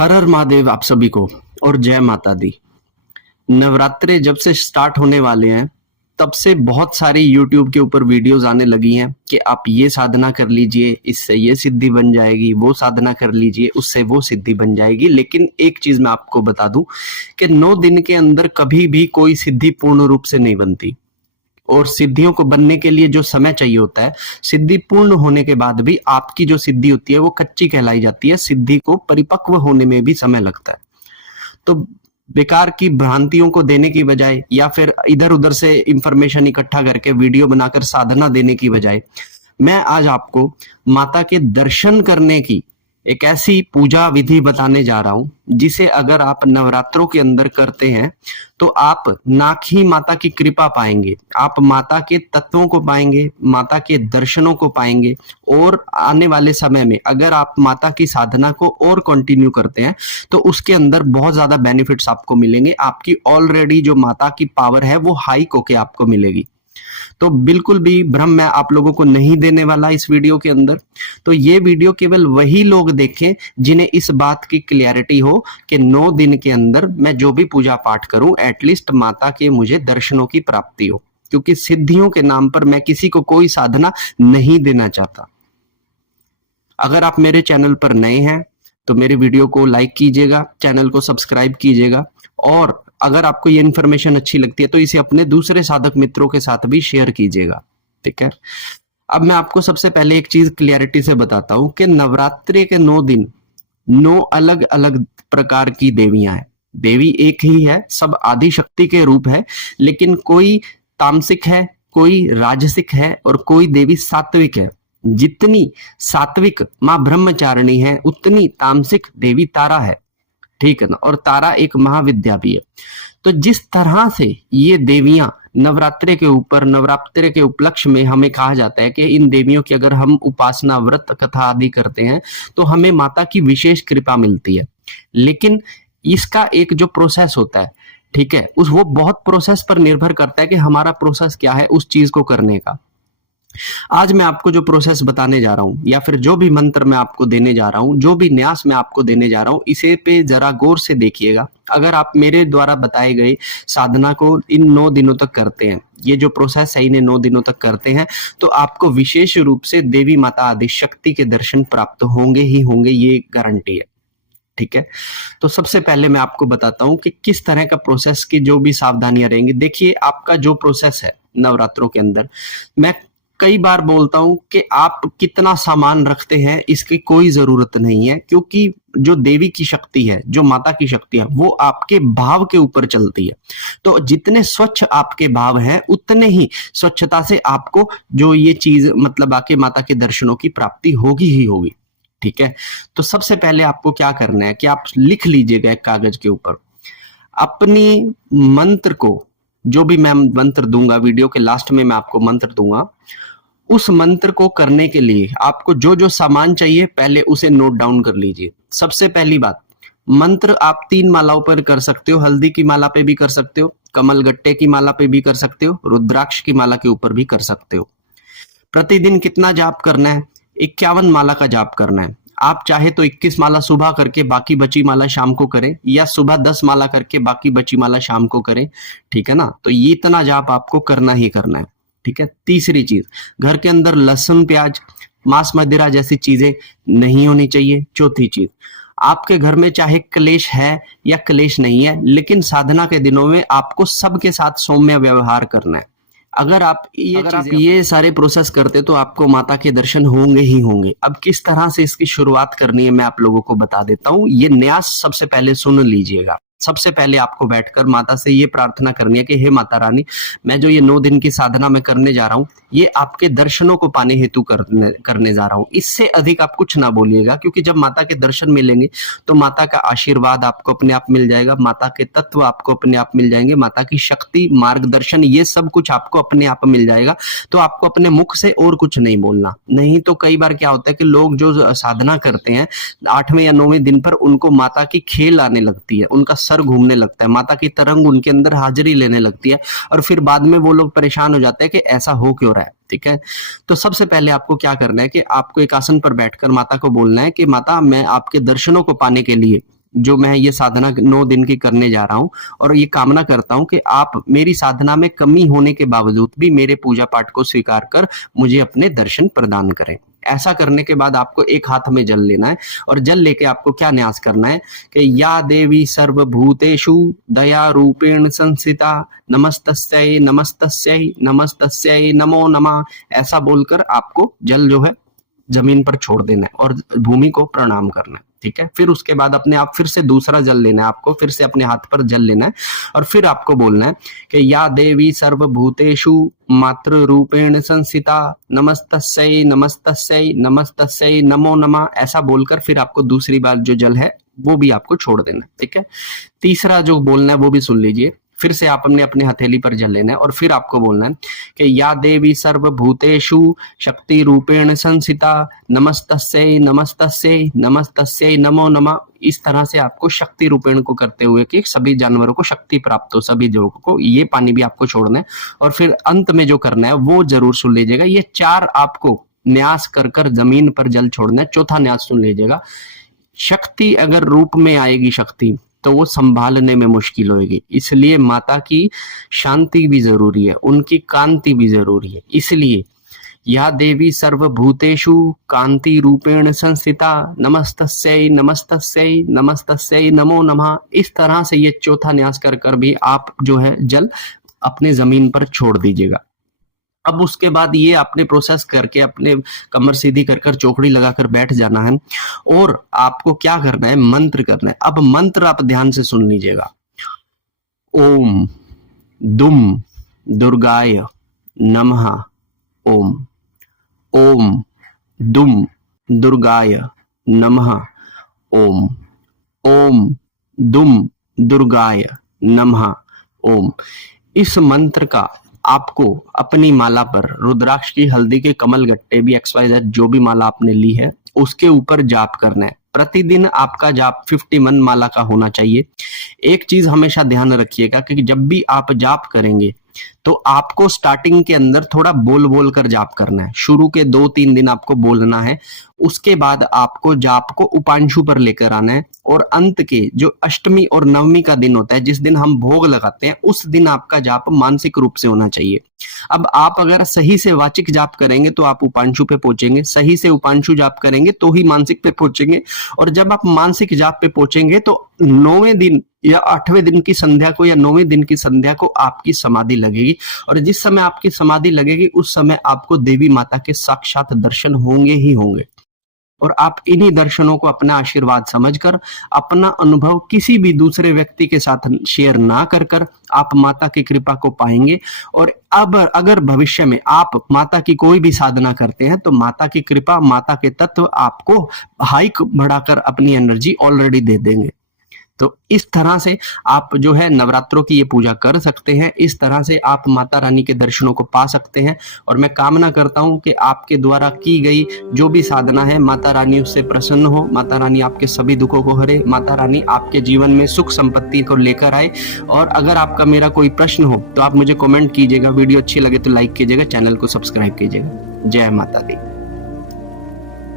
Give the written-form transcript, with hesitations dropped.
हर हर महादेव आप सभी को और जय माता दी। नवरात्रे जब से स्टार्ट होने वाले हैं तब से बहुत सारी यूट्यूब के ऊपर वीडियोस आने लगी हैं कि आप ये साधना कर लीजिए, इससे ये सिद्धि बन जाएगी, वो साधना कर लीजिए, उससे वो सिद्धि बन जाएगी। लेकिन एक चीज मैं आपको बता दूं कि 9 दिन के अंदर कभी भी कोई सिद्धि पूर्ण रूप से नहीं बनती और सिद्धियों को बनने के लिए जो समय चाहिए होता है, सिद्धि पूर्ण होने के बाद भी आपकी जो सिद्धि होती है वो कच्ची कहलाई जाती है। सिद्धि को परिपक्व होने में भी समय लगता है। तो बेकार की भ्रांतियों को देने की बजाय या फिर इधर उधर से इंफॉर्मेशन इकट्ठा करके वीडियो बनाकर साधना देने की बजाय मैं आज आपको माता के दर्शन करने की एक ऐसी पूजा विधि बताने जा रहा हूं जिसे अगर आप नवरात्रों के अंदर करते हैं तो आप ना ही माता की कृपा पाएंगे, आप माता के तत्वों को पाएंगे, माता के दर्शनों को पाएंगे। और आने वाले समय में अगर आप माता की साधना को और कंटिन्यू करते हैं तो उसके अंदर बहुत ज्यादा बेनिफिट्स आपको मिलेंगे। आपकी ऑलरेडी जो माता की पावर है वो हाइक होके आपको मिलेगी। तो बिल्कुल भी भ्रम मैं आप लोगों को नहीं देने वाला इस वीडियो के अंदर। तो ये वीडियो केवल वही लोग देखें जिन्हें इस बात की क्लैरिटी हो कि 9 दिन के अंदर मैं जो भी पूजा पाठ करूं एटलीस्ट माता के मुझे दर्शनों की प्राप्ति हो, क्योंकि सिद्धियों के नाम पर मैं किसी को कोई साधना नहीं देना चाहता। अगर आप मेरे चैनल पर नए हैं तो मेरे वीडियो को लाइक कीजिएगा, चैनल को सब्सक्राइब कीजिएगा और अगर आपको ये इन्फॉर्मेशन अच्छी लगती है तो इसे अपने दूसरे साधक मित्रों के साथ भी शेयर कीजिएगा। ठीक है, अब मैं आपको सबसे पहले एक चीज क्लियरिटी से बताता हूं कि नवरात्रि के 9 दिन 9 अलग अलग प्रकार की देवियां हैं। देवी एक ही है, सब आदि शक्ति के रूप है, लेकिन कोई तामसिक है, कोई राजसिक है और कोई देवी सात्विक है। जितनी सात्विक मां ब्रह्मचारिणी है उतनी तामसिक देवी तारा है। ठीक है ना, और तारा एक महाविद्या भी है। तो जिस तरह से ये देवियां नवरात्रि के ऊपर, नवरात्रि के उपलक्ष्य में हमें कहा जाता है कि इन देवियों की अगर हम उपासना, व्रत, कथा आदि करते हैं तो हमें माता की विशेष कृपा मिलती है। लेकिन इसका एक जो प्रोसेस होता है, ठीक है, वो बहुत प्रोसेस पर निर्भर करता है कि हमारा प्रोसेस क्या है उस चीज को करने का। आज मैं आपको जो प्रोसेस बताने जा रहा हूं या फिर जो भी मंत्र मैं आपको देने जा रहा हूं, जो भी न्यास मैं आपको देने जा रहा हूं, इसे पे जरा गौर से देखिएगा। अगर आप मेरे द्वारा बताए गए साधना को इन 9 दिनों तक करते हैं, ये जो प्रोसेस है इन्हें 9 दिनों तक करते हैं, तो आपको विशेष रूप से देवी माता आदि शक्ति के दर्शन प्राप्त होंगे ही होंगे, ये गारंटी है। ठीक है, तो सबसे पहले मैं आपको बताता हूं कि किस तरह का प्रोसेस की जो भी सावधानियां रहेंगी। देखिए, आपका जो प्रोसेस है नवरात्रों के अंदर, मैं कई बार बोलता हूं कि आप कितना सामान रखते हैं इसकी कोई जरूरत नहीं है, क्योंकि जो देवी की शक्ति है, जो माता की शक्ति है, वो आपके भाव के ऊपर चलती है। तो जितने स्वच्छ आपके भाव हैं उतने ही स्वच्छता से आपको जो ये चीज मतलब आके माता के दर्शनों की प्राप्ति होगी ही होगी। ठीक है, तो सबसे पहले आपको क्या करना है कि आप लिख लीजिएगा एक कागज के ऊपर अपनी मंत्र को, जो भी मैं मंत्र दूंगा, वीडियो के लास्ट में मैं आपको मंत्र दूंगा, उस मंत्र को करने के लिए आपको जो जो सामान चाहिए पहले उसे नोट डाउन कर लीजिए। सबसे पहली बात, मंत्र आप 3 मालाओं पर कर सकते हो। हल्दी की माला पे भी कर सकते हो, कमल गट्टे की माला पे भी कर सकते हो, रुद्राक्ष की माला के ऊपर भी कर सकते हो। प्रतिदिन कितना जाप करना है? 51 माला का जाप करना है। आप चाहे तो 21 माला सुबह करके बाकी बची माला शाम को करें, या सुबह 10 माला करके बाकी बची माला शाम को करें। ठीक है ना, तो ये इतना जाप आपको करना ही करना है। ठीक है, तीसरी चीज, घर के अंदर लहसुन, प्याज, मांस, मदिरा जैसी चीजें नहीं होनी चाहिए। चौथी चीज, आपके घर में चाहे क्लेश है या क्लेश नहीं है, लेकिन साधना के दिनों में आपको सबके साथ सौम्य व्यवहार करना है। अगर आप ये सारे प्रोसेस करते तो आपको माता के दर्शन होंगे ही होंगे। अब किस तरह से इसकी शुरुआत करनी है मैं आप लोगों को बता देता हूँ। ये न्यास सबसे पहले सुन लीजिएगा। सबसे पहले आपको बैठकर माता से ये प्रार्थना करनी है कि हे माता रानी, मैं जो ये 9 दिन की साधना में करने जा रहा हूँ, ये आपके दर्शनों को पाने हेतु करने जा रहा हूँ। इससे अधिक आप कुछ ना बोलिएगा, क्योंकि जब माता के दर्शन मिलेंगे तो माता का आशीर्वाद आपको अपने आप मिल जाएगा, माता के तत्व आपको अपने आप मिल जाएंगे, माता की शक्ति, मार्गदर्शन, ये सब कुछ आपको अपने आप मिल जाएगा। तो आपको अपने मुख से और कुछ नहीं बोलना। नहीं तो कई बार क्या होता है कि लोग जो साधना करते हैं 8वें या 9वें दिन पर उनको माता की खेल आने लगती है, उनका सर घूमने लगता है, माता की तरंग उनके अंदर हाजिरी लेने लगती है और फिर बाद में वो लोग परेशान हो जाते हैं कि ऐसा हो क्यों रहा है। ठीक है, तो सबसे पहले आपको क्या करना है कि आपको एक आसन पर बैठकर माता को बोलना है कि माता, मैं आपके दर्शनों को पाने के लिए जो मैं ये साधना 9 दिन की करने जा रहा हूँ, और ये कामना करता हूँ कि आप मेरी साधना में कमी होने के बावजूद भी मेरे पूजा पाठ को स्वीकार कर मुझे अपने दर्शन प्रदान करें। ऐसा करने के बाद आपको एक हाथ में जल लेना है, और जल लेके आपको क्या न्यास करना है कि या देवी सर्वभूतेषु दया रूपेण संस्थिता नमस्तस्यै नमस्तस्यै नमस्तस्यै नमो नमः, ऐसा बोलकर आपको जल जो है जमीन पर छोड़ देना है और भूमि को प्रणाम करना है। ठीक है, फिर उसके बाद अपने आप फिर से दूसरा जल लेना है, आपको फिर से अपने हाथ पर जल लेना है, और फिर आपको बोलना है कि या देवी सर्वभूतेषु मातृ रूपेण संस्थिता नमस्तस्यै नमस्तस्यै नमस्तस्यै नमो नमः, ऐसा बोलकर फिर आपको दूसरी बार जो जल है वो भी आपको छोड़ देना है। ठीक है, तीसरा जो बोलना है वो भी सुन लीजिए। फिर से आप अपने हथेली पर जल लेना है, और फिर आपको बोलना है कि या देवी सर्वभूतेषु शक्ति रूपेण संस्थिता नमस्तस्यै नमस्तस्यै नमस्तस्यै नमो नमः। इस तरह से आपको शक्ति रूपेण को करते हुए कि सभी जानवरों को शक्ति प्राप्त हो, सभी जीवों को, ये पानी भी आपको छोड़ना है। और फिर अंत में जो करना है वो जरूर सुन लीजिएगा। ये 4 आपको न्यास कर कर जमीन पर जल छोड़ना है। चौथा न्यास सुन लीजिएगा। शक्ति अगर रूप में आएगी शक्ति, तो वो संभालने में मुश्किल होगी, इसलिए माता की शांति भी जरूरी है, उनकी कांति भी जरूरी है। इसलिए या देवी सर्वभूतेषु कांति रूपेण संस्थिता नमस्तस्यै नमस्तस्यै नमस्तस्यै नमो नमः। इस तरह से ये चौथा न्यास कर कर भी आप जो है जल अपने जमीन पर छोड़ दीजिएगा। अब उसके बाद ये आपने प्रोसेस करके अपने कमर सीधी कर कर चौकड़ी लगाकर बैठ जाना है, और आपको क्या करना है, मंत्र करना है। अब मंत्र आप ध्यान से सुन लीजिएगा। ओम दुम दुर्गाय नमः ओम, ओम दुम दुर्गाय नमः ओम, ओम दुम दुर्गाय नमः ओम। इस मंत्र का आपको अपनी माला पर रुद्राक्ष की हल्दी के कमल गट्टे भी XYZ जो भी माला आपने ली है उसके ऊपर जाप करना है। प्रतिदिन आपका जाप 51 माला का होना चाहिए। एक चीज हमेशा ध्यान रखिएगा कि जब भी आप जाप करेंगे तो आपको स्टार्टिंग के अंदर थोड़ा बोल बोल कर जाप करना है। शुरू के 2-3 दिन आपको बोलना है, उसके बाद आपको जाप को उपांशु पर लेकर आना है, और अंत के जो अष्टमी और नवमी का दिन होता है, जिस दिन हम भोग लगाते हैं, उस दिन आपका जाप मानसिक रूप से होना चाहिए। अब आप अगर सही से वाचिक जाप करेंगे तो आप उपांशु पे पहुंचेंगे, सही से उपांशु जाप करेंगे तो ही मानसिक पे पहुंचेंगे, और जब आप मानसिक जाप पे पहुंचेंगे तो 9वें दिन या 8वें दिन की संध्या को या 9वें दिन की संध्या को आपकी समाधि लगेगी, और जिस समय आपकी समाधि लगेगी उस समय आपको देवी माता के साक्षात दर्शन होंगे ही होंगे। और आप इन्हीं दर्शनों को अपना आशीर्वाद समझकर अपना अनुभव किसी भी दूसरे व्यक्ति के साथ शेयर ना कर कर आप माता की कृपा को पाएंगे। और अब अगर भविष्य में आप माता की कोई भी साधना करते हैं तो माता की कृपा, माता के तत्व आपको हाइक बढ़ाकर अपनी एनर्जी ऑलरेडी दे देंगे। तो इस तरह से आप जो है नवरात्रों की ये पूजा कर सकते हैं, इस तरह से आप माता रानी के दर्शनों को पा सकते हैं। और मैं कामना करता हूं कि आपके द्वारा की गई जो भी साधना है माता रानी उससे प्रसन्न हो, माता रानी आपके सभी दुखों को हरे, माता रानी आपके जीवन में सुख संपत्ति को लेकर आए। और अगर आपका मेरा कोई प्रश्न हो तो आप मुझे कमेंट कीजिएगा, वीडियो अच्छी लगे तो लाइक कीजिएगा, चैनल को सब्सक्राइब कीजिएगा। जय माता दी।